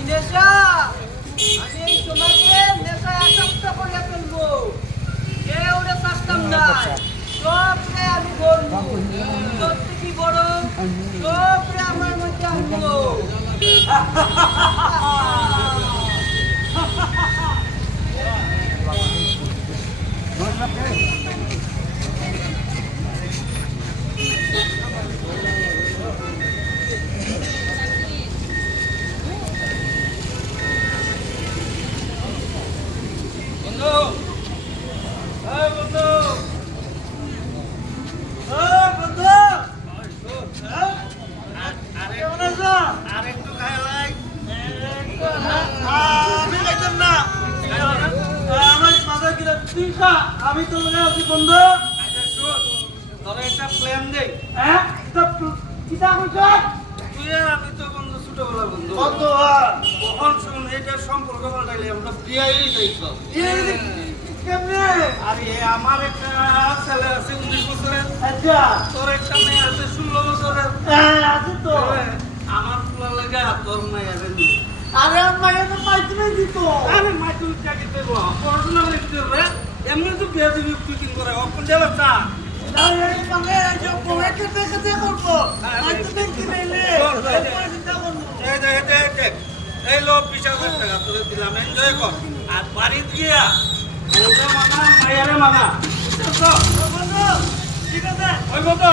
আমি নেশা আমি এই তোমাকে নেশা আসক্ত করে ফেলবো কেউ রে শাস্তাম নাই সবরে আমি বলবো সত্যি কি বড় সবরে আমার মধ্যে আনবো বন্ধু এই বন্ধু আমি তো আছি বন্ধু তোর একটা প্ল্যান দেই হ্যাঁ কিতা কইছ তুই আর আমি তো বন্ধু ছোটবেলা বন্ধু বন্ধু কখন শুন এটা সম্পর্ক পাল্টাইলে আমরা বিয়াই যাইছ কেমনে আরে আমার একটা ছেলে আছে 19 বছরের আচ্ছা তোর একটা মেয়ে আছে 16 বছরের হ্যাঁ আছে তো আমার ফুলা লাগা তোর মায়ের আরে আমার তো পাইতে দিত আরে মা তুই চাকরি দেব পড়াশোনা করে দিতে হবে এমনি তো বিয়ে দিবি তুই কিন করে অপন দেব চা আরে মানে যে কোনে কেটে কেটে করব আইতে দেখি নাইলে দেখ এই লো 20,000 টাকা তোরে দিলাম এনজয় কর আর বাড়ি দিয়া ওটা মানা মায়ারে মানা বন্ধু ঠিক আছে ওই মতো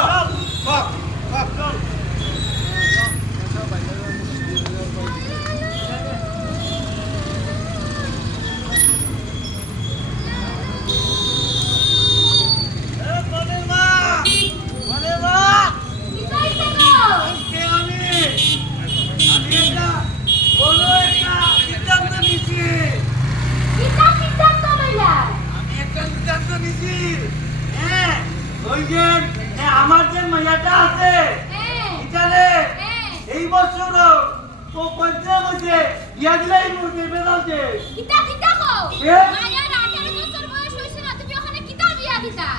চল আমার যে মাইয়াটা আছে ইটারে এই বছর ও কইতে কইছে ইয়া দিলাই মুরগি বেদালছে কিতা কিতা কও এ? মায়ের 18 বছর বয়স হইছে না তুমি ওখানে কিতা বিয়া দিতা